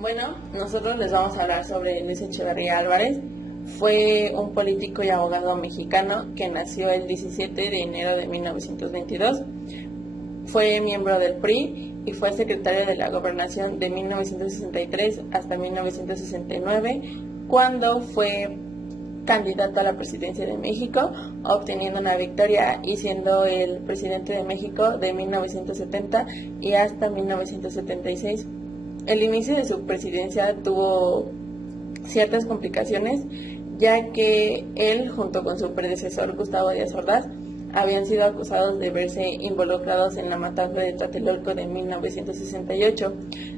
Bueno, nosotros les vamos a hablar sobre Luis Echeverría Álvarez. Fue un político y abogado mexicano que nació el 17 de enero de 1922. Fue miembro del PRI y fue secretario de la Gobernación de 1963 hasta 1969, cuando fue candidato a la presidencia de México, obteniendo una victoria y siendo el presidente de México de 1970 y hasta 1976. El inicio de su presidencia tuvo ciertas complicaciones, ya que él, junto con su predecesor Gustavo Díaz Ordaz, habían sido acusados de verse involucrados en la matanza de Tlatelolco de 1968.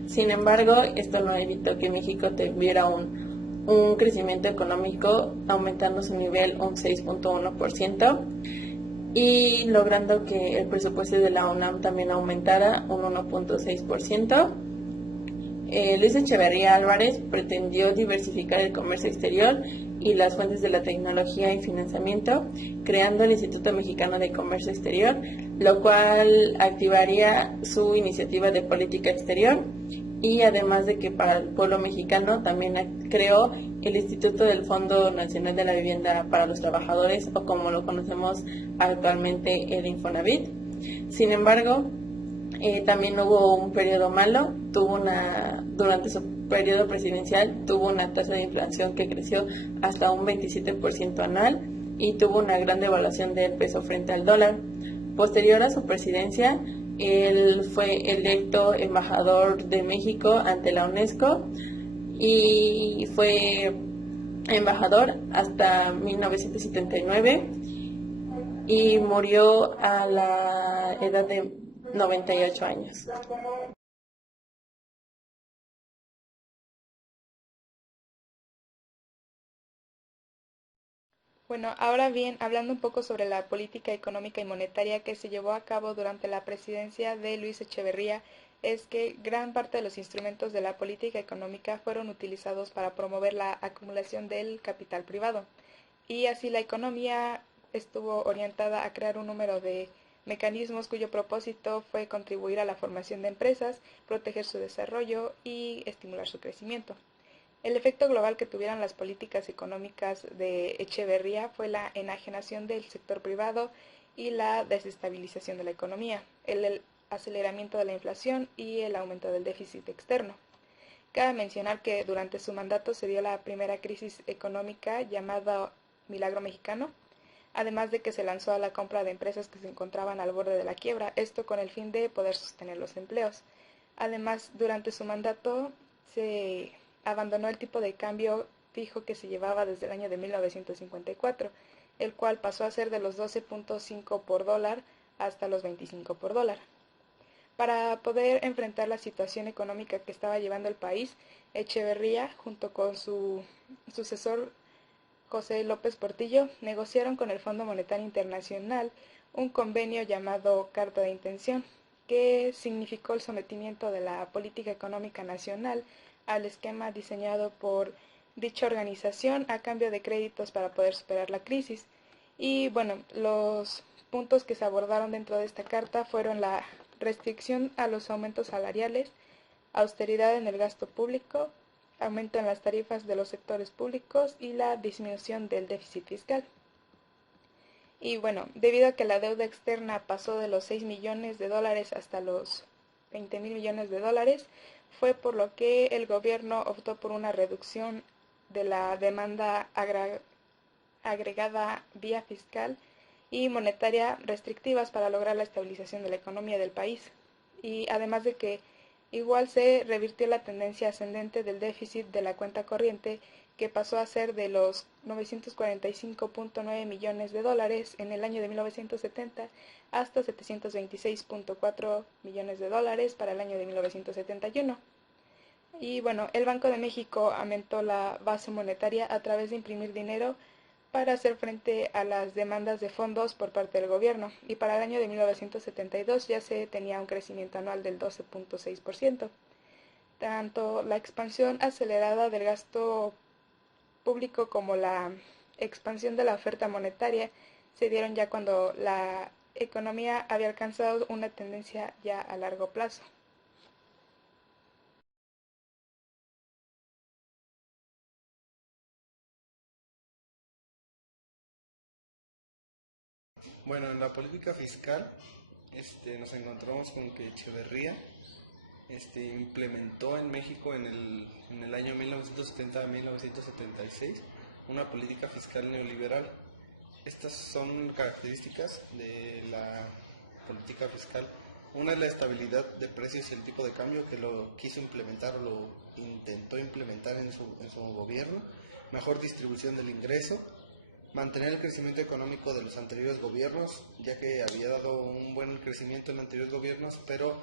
Sin embargo, esto no evitó que México tuviera un crecimiento económico, aumentando su nivel un 6.1% y logrando que el presupuesto de la UNAM también aumentara un 1.6%. Luis Echeverría Álvarez pretendió diversificar el comercio exterior y las fuentes de la tecnología y financiamiento, creando el Instituto Mexicano de Comercio Exterior, lo cual activaría su iniciativa de política exterior, y además de que para el pueblo mexicano también creó el Instituto del Fondo Nacional de la Vivienda para los Trabajadores, o como lo conocemos actualmente, el Infonavit. Sin embargo, también hubo un periodo malo, durante su periodo presidencial tuvo una tasa de inflación que creció hasta un 27% anual y tuvo una gran devaluación del peso frente al dólar. Posterior a su presidencia, él fue electo embajador de México ante la UNESCO y fue embajador hasta 1979 y murió a la edad de 98 años. Bueno, ahora bien, hablando un poco sobre la política económica y monetaria que se llevó a cabo durante la presidencia de Luis Echeverría, es que gran parte de los instrumentos de la política económica fueron utilizados para promover la acumulación del capital privado, y así la economía estuvo orientada a crear un número de mecanismos cuyo propósito fue contribuir a la formación de empresas, proteger su desarrollo y estimular su crecimiento. El efecto global que tuvieron las políticas económicas de Echeverría fue la enajenación del sector privado y la desestabilización de la economía, el aceleramiento de la inflación y el aumento del déficit externo. Cabe mencionar que durante su mandato se dio la primera crisis económica llamada Milagro Mexicano, además de que se lanzó a la compra de empresas que se encontraban al borde de la quiebra, esto con el fin de poder sostener los empleos. Además, durante su mandato se abandonó el tipo de cambio fijo que se llevaba desde el año de 1954, el cual pasó a ser de los 12.5 por dólar hasta los 25 por dólar. Para poder enfrentar la situación económica que estaba llevando el país, Echeverría, junto con su sucesor José López Portillo, negociaron con el Fondo Monetario Internacional un convenio llamado Carta de Intención, que significó el sometimiento de la política económica nacional al esquema diseñado por dicha organización a cambio de créditos para poder superar la crisis. Y bueno, los puntos que se abordaron dentro de esta carta fueron la restricción a los aumentos salariales, austeridad en el gasto público, aumento en las tarifas de los sectores públicos y la disminución del déficit fiscal. Y bueno, debido a que la deuda externa pasó de los 6 millones de dólares hasta los 20 mil millones de dólares, fue por lo que el gobierno optó por una reducción de la demanda agregada vía fiscal y monetaria restrictivas para lograr la estabilización de la economía del país. Y además de que igual se revirtió la tendencia ascendente del déficit de la cuenta corriente, que pasó a ser de los 945.9 millones de dólares en el año de 1970 hasta 726.4 millones de dólares para el año de 1971. Y bueno, el Banco de México aumentó la base monetaria a través de imprimir dinero para hacer frente a las demandas de fondos por parte del gobierno, y para el año de 1972 ya se tenía un crecimiento anual del 12.6%. Tanto la expansión acelerada del gasto público como la expansión de la oferta monetaria se dieron ya cuando la economía había alcanzado una tendencia ya a largo plazo. Bueno, en la política fiscal nos encontramos con que Echeverría implementó en México en el año 1970 a 1976 una política fiscal neoliberal. Estas son características de la política fiscal. Una es la estabilidad de precios y el tipo de cambio, que lo quiso implementar o lo intentó implementar en su gobierno. Mejor distribución del ingreso. Mantener el crecimiento económico de los anteriores gobiernos, ya que había dado un buen crecimiento en anteriores gobiernos, pero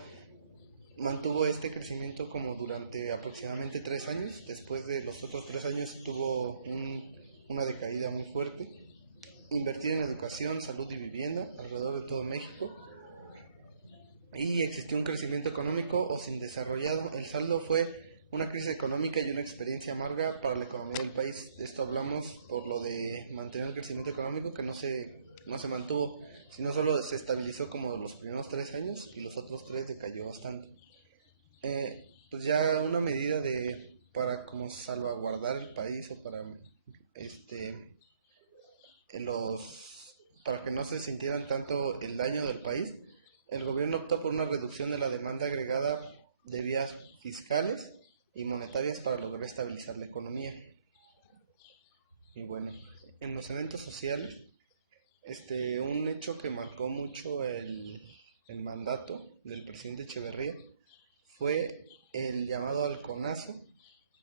mantuvo este crecimiento como durante aproximadamente 3 años. Después de los otros 3 años tuvo una decaída muy fuerte. Invertir en educación, salud y vivienda alrededor de todo México. Y existió un crecimiento económico o sin desarrollado. El saldo fue una crisis económica y una experiencia amarga para la economía del país. Esto hablamos por lo de mantener el crecimiento económico, que no se mantuvo, sino solo se estabilizó como los primeros 3 años y los otros 3 decayó bastante. Pues ya una medida para como salvaguardar el país o para que no se sintieran tanto el daño del país, el gobierno optó por una reducción de la demanda agregada de vías fiscales y monetarias para lograr estabilizar la economía. Y bueno, en los eventos sociales, un hecho que marcó mucho el mandato del presidente Echeverría fue el llamado halconazo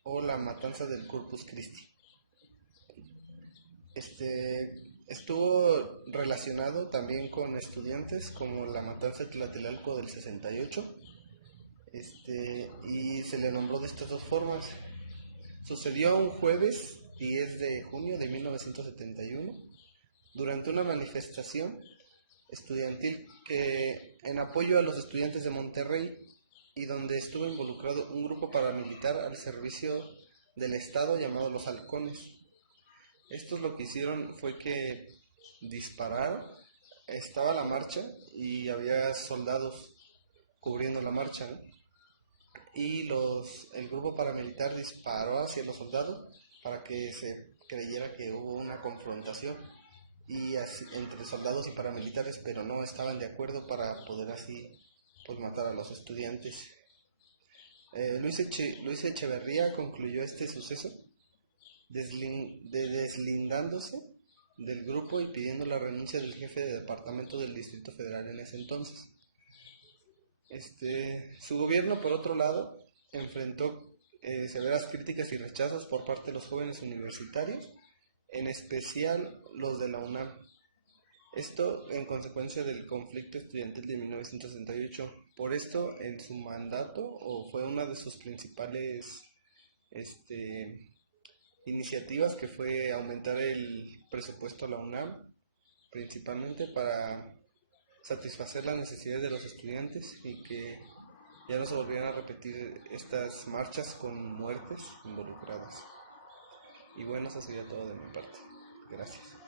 o la matanza del Corpus Christi. Estuvo relacionado también con estudiantes, como la matanza de Tlatelolco del 68, y se le nombró de estas dos formas. Sucedió un jueves 10 de junio de 1971 durante una manifestación estudiantil que en apoyo a los estudiantes de Monterrey, y donde estuvo involucrado un grupo paramilitar al servicio del Estado llamado los Halcones. Estos lo que hicieron fue que dispararon. Estaba la marcha y había soldados cubriendo la marcha, ¿no? Y el grupo paramilitar disparó hacia los soldados para que se creyera que hubo una confrontación entre soldados y paramilitares, pero no estaban de acuerdo para poder así pues matar a los estudiantes. Luis Echeverría concluyó este suceso deslindándose del grupo y pidiendo la renuncia del jefe de departamento del Distrito Federal en ese entonces. Su gobierno, por otro lado, enfrentó severas críticas y rechazos por parte de los jóvenes universitarios, en especial los de la UNAM. Esto en consecuencia del conflicto estudiantil de 1968. Por esto, en su mandato, o fue una de sus principales iniciativas, que fue aumentar el presupuesto a la UNAM, principalmente para satisfacer las necesidades de los estudiantes y que ya no se volvieran a repetir estas marchas con muertes involucradas. Y bueno, eso sería todo de mi parte. Gracias.